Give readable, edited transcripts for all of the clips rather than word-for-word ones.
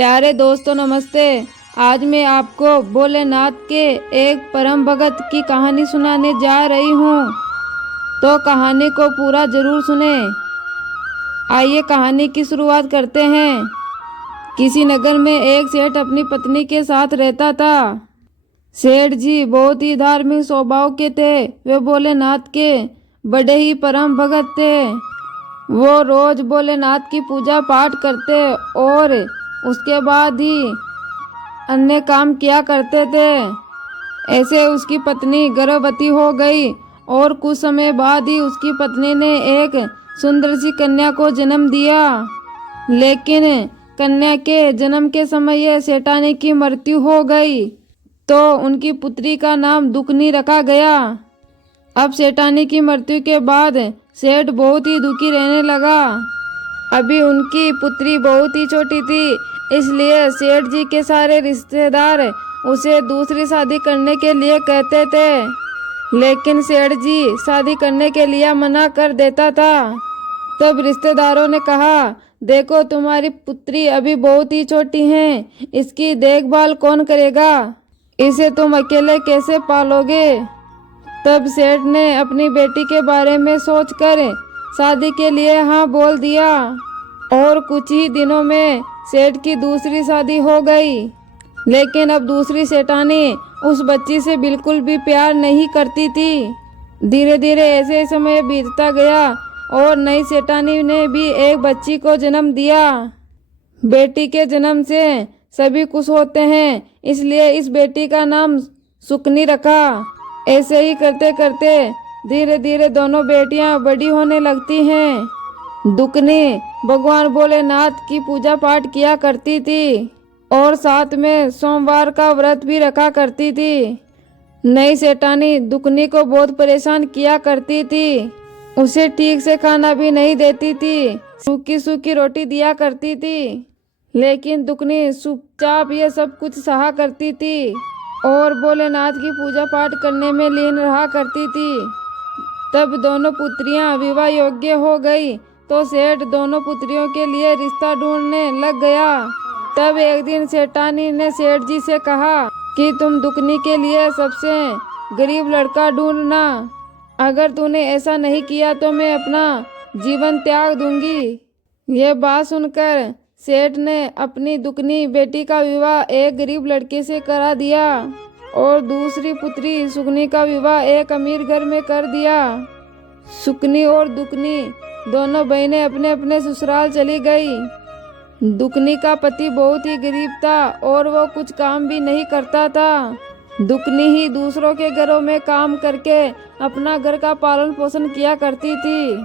प्यारे दोस्तों नमस्ते। आज मैं आपको भोलेनाथ के एक परम भगत की कहानी सुनाने जा रही हूँ, तो कहानी को पूरा जरूर सुने। आइए कहानी की शुरुआत करते हैं। किसी नगर में एक सेठ अपनी पत्नी के साथ रहता था। सेठ जी बहुत ही धार्मिक स्वभाव के थे। वे भोलेनाथ के बड़े ही परम भगत थे। वो रोज भोलेनाथ की पूजा पाठ करते और उसके बाद ही अन्य काम किया करते थे। ऐसे उसकी पत्नी गर्भवती हो गई और कुछ समय बाद ही उसकी पत्नी ने एक सुंदर सी कन्या को जन्म दिया। लेकिन कन्या के जन्म के समय यह सेठानी की मृत्यु हो गई, तो उनकी पुत्री का नाम दुकनी रखा गया। अब सेठानी की मृत्यु के बाद सेठ बहुत ही दुखी रहने लगा। अभी उनकी पुत्री बहुत ही छोटी थी, इसलिए सेठ जी के सारे रिश्तेदार उसे दूसरी शादी करने के लिए कहते थे। लेकिन सेठ जी शादी करने के लिए मना कर देता था। तब रिश्तेदारों ने कहा, देखो तुम्हारी पुत्री अभी बहुत ही छोटी है, इसकी देखभाल कौन करेगा? इसे तुम अकेले कैसे पालोगे? तब सेठ ने अपनी बेटी के बारे में सोचकर शादी के लिए हाँ बोल दिया और कुछ ही दिनों में सेठ की दूसरी शादी हो गई। लेकिन अब दूसरी सेठानी उस बच्ची से बिल्कुल भी प्यार नहीं करती थी। धीरे धीरे ऐसे समय बीतता गया और नई सेठानी ने भी एक बच्ची को जन्म दिया। बेटी के जन्म से सभी खुश होते हैं, इसलिए इस बेटी का नाम सुकनी रखा। ऐसे ही करते करते धीरे धीरे दोनों बेटियां बड़ी होने लगती हैं। दुकनी भगवान भोलेनाथ की पूजा पाठ किया करती थी और साथ में सोमवार का व्रत भी रखा करती थी। नई सेठानी दुकनी को बहुत परेशान किया करती थी। उसे ठीक से खाना भी नहीं देती थी, सूखी सूखी रोटी दिया करती थी। लेकिन दुकनी चुपचाप ये सब कुछ सहा करती थी और भोलेनाथ की पूजा पाठ करने में लीन रहा करती थी। तब दोनों पुत्रियां विवाह योग्य हो गई, तो सेठ दोनों पुत्रियों के लिए रिश्ता ढूंढने लग गया। तब एक दिन सेठानी ने सेठ जी से कहा कि तुम दुकनी के लिए सबसे गरीब लड़का ढूंढना। अगर तूने ऐसा नहीं किया तो मैं अपना जीवन त्याग दूंगी। यह बात सुनकर सेठ ने अपनी दुकनी बेटी का विवाह एक गरीब लड़के से करा दिया और दूसरी पुत्री सुकनी का विवाह एक अमीर घर में कर दिया। सुकनी और दुकनी दोनों बहनें अपने अपने ससुराल चली गई। दुकनी का पति बहुत ही गरीब था और वो कुछ काम भी नहीं करता था। दुकनी ही दूसरों के घरों में काम करके अपना घर का पालन पोषण किया करती थी।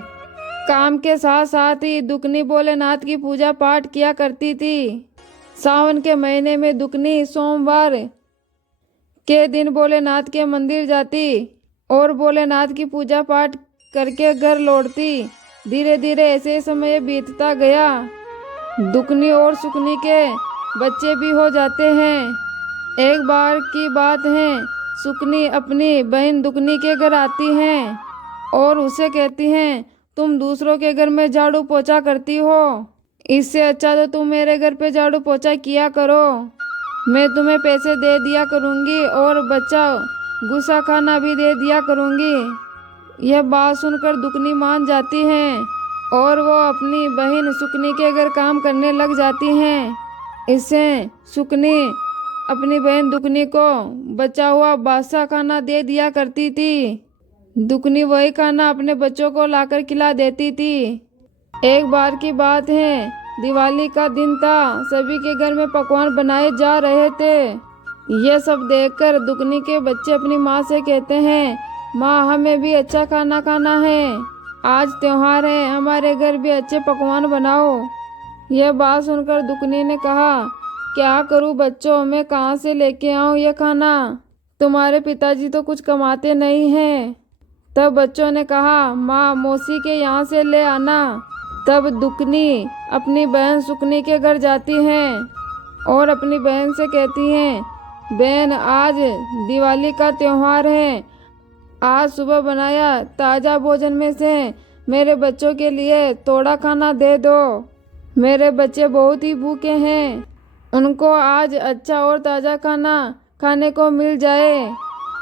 काम के साथ साथ ही दुकनी भोलेनाथ की पूजा पाठ किया करती थी। सावन के महीने में दुकनी सोमवार के दिन भोलेनाथ के मंदिर जाती और भोलेनाथ की पूजा पाठ करके घर लौटती। धीरे धीरे ऐसे समय बीतता गया। दुकनी और सुकनी के बच्चे भी हो जाते हैं। एक बार की बात है, सुकनी अपनी बहन दुकनी के घर आती हैं और उसे कहती हैं, तुम दूसरों के घर में झाड़ू पोछा करती हो, इससे अच्छा तो तुम मेरे घर पे झाड़ू पोछा किया करो। मैं तुम्हें पैसे दे दिया करूँगी और बच्चा गुस्सा खाना भी दे दिया करूँगी। यह बात सुनकर दुकनी मान जाती हैं और वो अपनी बहन सुकनी के घर काम करने लग जाती हैं। इससे सुकनी अपनी बहन दुकनी को बचा हुआ बासा खाना दे दिया करती थी। दुकनी वही खाना अपने बच्चों को लाकर खिला देती थी। एक बार की बात है, दिवाली का दिन था। सभी के घर में पकवान बनाए जा रहे थे। यह सब देखकर दुकनी के बच्चे अपनी माँ से कहते हैं, माँ हमें भी अच्छा खाना खाना है, आज त्योहार है, हमारे घर भी अच्छे पकवान बनाओ। यह बात सुनकर दुकनी ने कहा, क्या करूँ बच्चों, मैं कहाँ से लेके आऊँ यह खाना? तुम्हारे पिताजी तो कुछ कमाते नहीं हैं। तब बच्चों ने कहा, माँ मौसी के यहाँ से ले आना। तब दुकनी अपनी बहन सुकनी के घर जाती हैं और अपनी बहन से कहती हैं, बहन आज दिवाली का त्योहार है, आज सुबह बनाया ताज़ा भोजन में से मेरे बच्चों के लिए थोड़ा खाना दे दो, मेरे बच्चे बहुत ही भूखे हैं। उनको आज अच्छा और ताज़ा खाना खाने को मिल जाए।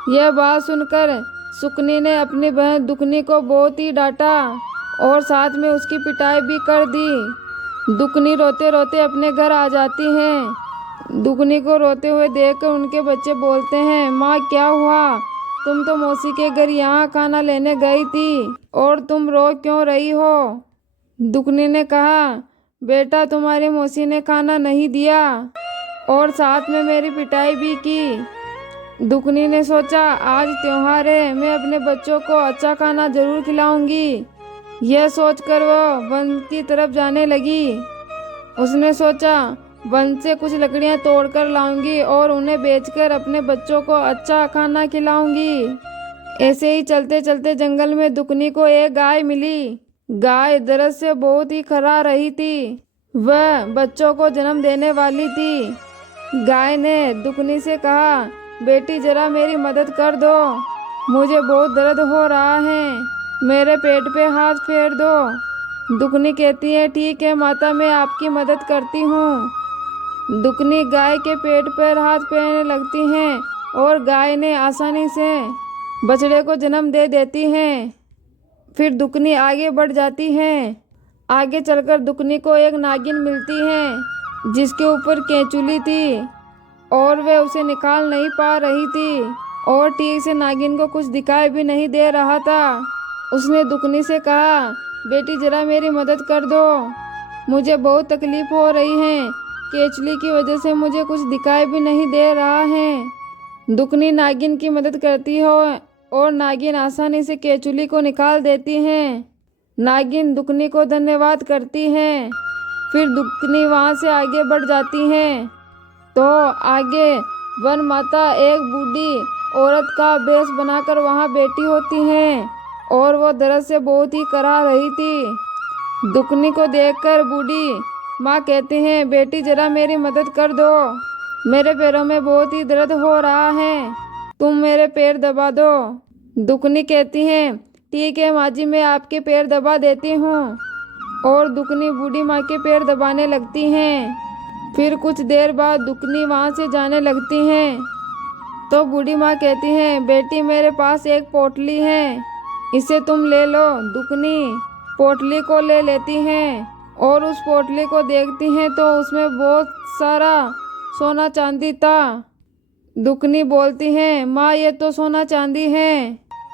यह बात सुनकर सुकनी ने अपनी बहन दुकनी को बहुत ही डांटा और साथ में उसकी पिटाई भी कर दी। दुकनी रोते रोते अपने घर आ जाती है। दुकनी को रोते हुए देखकर उनके बच्चे बोलते हैं, माँ क्या हुआ? तुम तो मौसी के घर यहाँ खाना लेने गई थी और तुम रो क्यों रही हो? दुकनी ने कहा, बेटा तुम्हारी मौसी ने खाना नहीं दिया और साथ में मेरी पिटाई भी की। दुकनी ने सोचा आज त्योहार है, मैं अपने बच्चों को अच्छा खाना जरूर खिलाऊंगी। यह सोचकर वह वन की तरफ जाने लगी। उसने सोचा वन से कुछ लकड़ियां तोड़कर लाऊंगी और उन्हें बेचकर अपने बच्चों को अच्छा खाना खिलाऊंगी। ऐसे ही चलते चलते जंगल में दुकनी को एक गाय मिली। गाय दर्द से बहुत ही खरा रही थी। वह बच्चों को जन्म देने वाली थी। गाय ने दुकनी से कहा, बेटी जरा मेरी मदद कर दो, मुझे बहुत दर्द हो रहा है, मेरे पेट पे हाथ फेर दो। दुकनी कहती है, ठीक है माता, मैं आपकी मदद करती हूँ। दुकनी गाय के पेट पर हाथ फेरने लगती हैं और गाय ने आसानी से बछड़े को जन्म दे देती है। फिर दुकनी आगे बढ़ जाती है। आगे चलकर दुकनी को एक नागिन मिलती है जिसके ऊपर केंचुली थी और वह उसे निकाल नहीं पा रही थी और ठीक से नागिन को कुछ दिखाई भी नहीं दे रहा था। उसने दुकनी से कहा, बेटी जरा मेरी मदद कर दो, मुझे बहुत तकलीफ हो रही है, केंचुली की वजह से मुझे कुछ दिखाई भी नहीं दे रहा है। दुकनी नागिन की मदद करती हो और नागिन आसानी से केंचुली को निकाल देती है। नागिन दुकनी को धन्यवाद करती है। फिर दुकनी वहाँ से आगे बढ़ जाती है तो आगे वन माता एक बूढ़ी औरत का वेश बनाकर वहाँ बैठी होती हैं और वो दर्द से बहुत ही करा रही थी। दुकनी को देखकर बूढ़ी माँ कहती हैं, बेटी जरा मेरी मदद कर दो, मेरे पैरों में बहुत ही दर्द हो रहा है, तुम मेरे पैर दबा दो। दुकनी कहती हैं, ठीक है माँ जी, मैं आपके पैर दबा देती हूँ। और दुकनी बूढ़ी माँ के पैर दबाने लगती हैं। फिर कुछ देर बाद दुकनी वहाँ से जाने लगती हैं तो बूढ़ी माँ कहती हैं, बेटी मेरे पास एक पोटली है, इसे तुम ले लो। दुकनी पोटली को ले लेती हैं और उस पोटली को देखती हैं तो उसमें बहुत सारा सोना चांदी था। दुकनी बोलती हैं, माँ ये तो सोना चांदी है।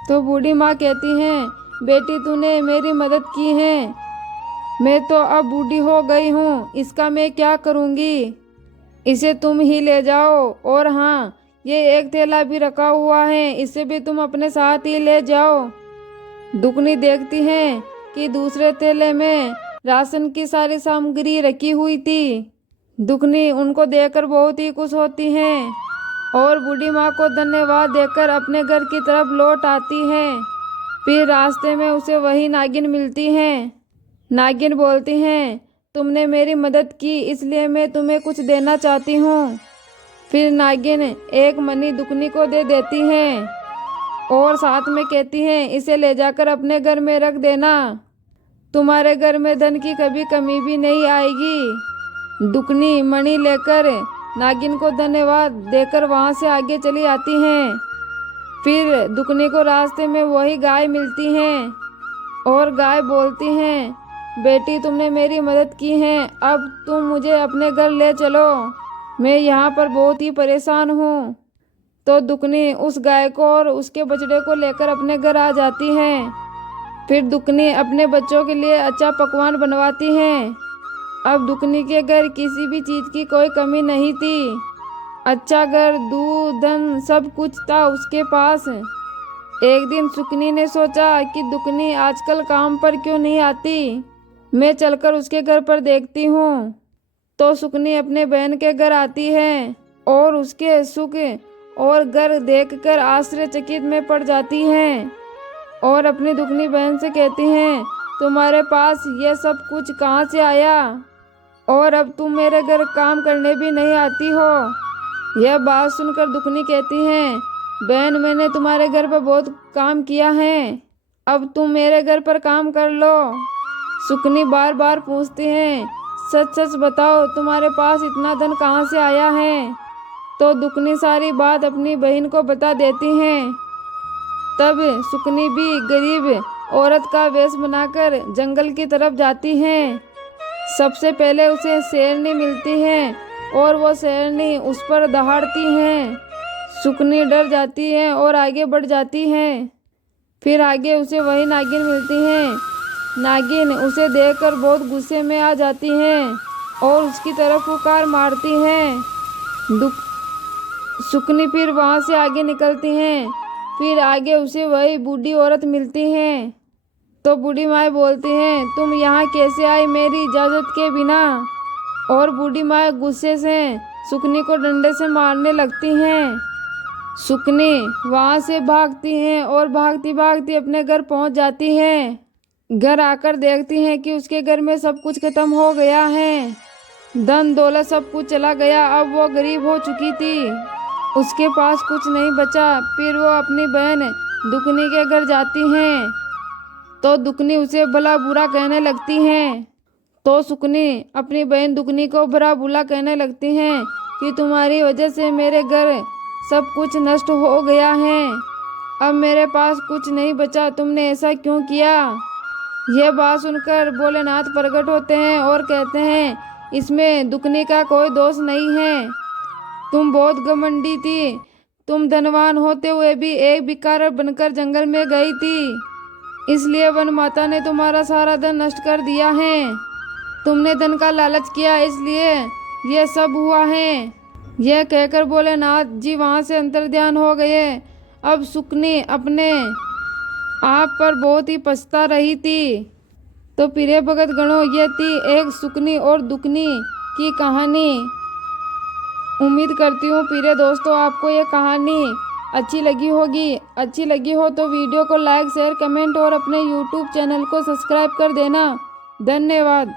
तो बूढ़ी माँ कहती हैं, बेटी तूने मेरी मदद की है, मैं तो अब बूढ़ी हो गई हूँ, इसका मैं क्या करूँगी, इसे तुम ही ले जाओ। और हाँ, ये एक थैला भी रखा हुआ है, इसे भी तुम अपने साथ ही ले जाओ। दुकनी देखती हैं कि दूसरे थैले में राशन की सारी सामग्री रखी हुई थी। दुकनी उनको देखकर बहुत ही खुश होती हैं और बूढ़ी माँ को धन्यवाद देकर अपने घर की तरफ लौट आती है। फिर रास्ते में उसे वही नागिन मिलती है। नागिन बोलती हैं, तुमने मेरी मदद की इसलिए मैं तुम्हें कुछ देना चाहती हूँ। फिर नागिन एक मनी दुकनी को दे देती हैं और साथ में कहती हैं, इसे ले जाकर अपने घर में रख देना, तुम्हारे घर में धन की कभी कमी भी नहीं आएगी। दुकनी मणि लेकर नागिन को धन्यवाद देकर वहाँ से आगे चली आती हैं। फिर दुकनी को रास्ते में वही गाय मिलती हैं और गाय बोलती हैं, बेटी तुमने मेरी मदद की है, अब तुम मुझे अपने घर ले चलो, मैं यहाँ पर बहुत ही परेशान हूँ। तो दुकनी उस गाय को और उसके बछड़े को लेकर अपने घर आ जाती हैं। फिर दुकनी अपने बच्चों के लिए अच्छा पकवान बनवाती हैं। अब दुकनी के घर किसी भी चीज़ की कोई कमी नहीं थी। अच्छा घर, दूध, धन सब कुछ था उसके पास। एक दिन सुकनी ने सोचा कि दुकनी आजकल काम पर क्यों नहीं आती, मैं चलकर उसके घर पर देखती हूँ। तो सुकनी अपने बहन के घर आती है और उसके सुख और घर देखकर आश्चर्यचकित में पड़ जाती हैं और अपनी दुकनी बहन से कहती हैं, तुम्हारे पास ये सब कुछ कहाँ से आया और अब तुम मेरे घर काम करने भी नहीं आती हो। यह बात सुनकर दुकनी कहती हैं, बहन मैंने तुम्हारे घर पर बहुत काम किया है, अब तुम मेरे घर पर काम कर लो। सुकनी बार बार पूछती हैं, सच सच बताओ, तुम्हारे पास इतना धन कहाँ से आया है? तो दुकनी सारी बात अपनी बहन को बता देती हैं। तब सुकनी भी गरीब औरत का वेश बनाकर जंगल की तरफ जाती हैं। सबसे पहले उसे शेरनी मिलती है और वो शेरनी उस पर दहाड़ती है। सुकनी डर जाती है और आगे बढ़ जाती है। फिर आगे उसे वही नागिन मिलती है। नागिन उसे देखकर बहुत गुस्से में आ जाती है और उसकी तरफ पुकार मारती है। सुकनी फिर वहाँ से आगे निकलती हैं। फिर आगे उसे वही बूढ़ी औरत मिलती है। तो बूढ़ी माँ बोलती हैं, तुम यहाँ कैसे आई मेरी इजाज़त के बिना? और बूढ़ी माँ गुस्से से सुकनी को डंडे से मारने लगती हैं। सुकनी वहाँ से भागती हैं और भागती भागती अपने घर पहुँच जाती है। घर आकर देखती हैं कि उसके घर में सब कुछ खत्म हो गया है। धन दौलत सब कुछ चला गया। अब वो गरीब हो चुकी थी, उसके पास कुछ नहीं बचा। फिर वो अपनी बहन दुकनी के घर जाती हैं। तो दुकनी उसे भला बुरा कहने लगती हैं। तो सुकनी अपनी बहन दुकनी को भला बुरा कहने लगती हैं कि तुम्हारी वजह से मेरे घर सब कुछ नष्ट हो गया है। अब मेरे पास कुछ नहीं बचा, तुमने ऐसा क्यों किया? यह बात सुनकर भोलेनाथ प्रकट होते हैं और कहते हैं, इसमें दुकनी का कोई दोष नहीं है। तुम बहुत घमंडी थी। तुम धनवान होते हुए भी एक भिखारी बनकर जंगल में गई थी, इसलिए वन माता ने तुम्हारा सारा धन नष्ट कर दिया है। तुमने धन का लालच किया, इसलिए यह सब हुआ है। यह कहकर भोलेनाथ जी वहाँ से अंतर्ध्यान हो गए। अब सुकनी अपने आप पर बहुत ही पछता रही थी। तो प्रिय भगत गणों, ये थी एक सुकनी और दुकनी की कहानी। उम्मीद करती हूँ प्रिय दोस्तों आपको ये कहानी अच्छी लगी होगी। अच्छी लगी हो तो वीडियो को लाइक शेयर कमेंट और अपने YouTube चैनल को सब्सक्राइब कर देना। धन्यवाद।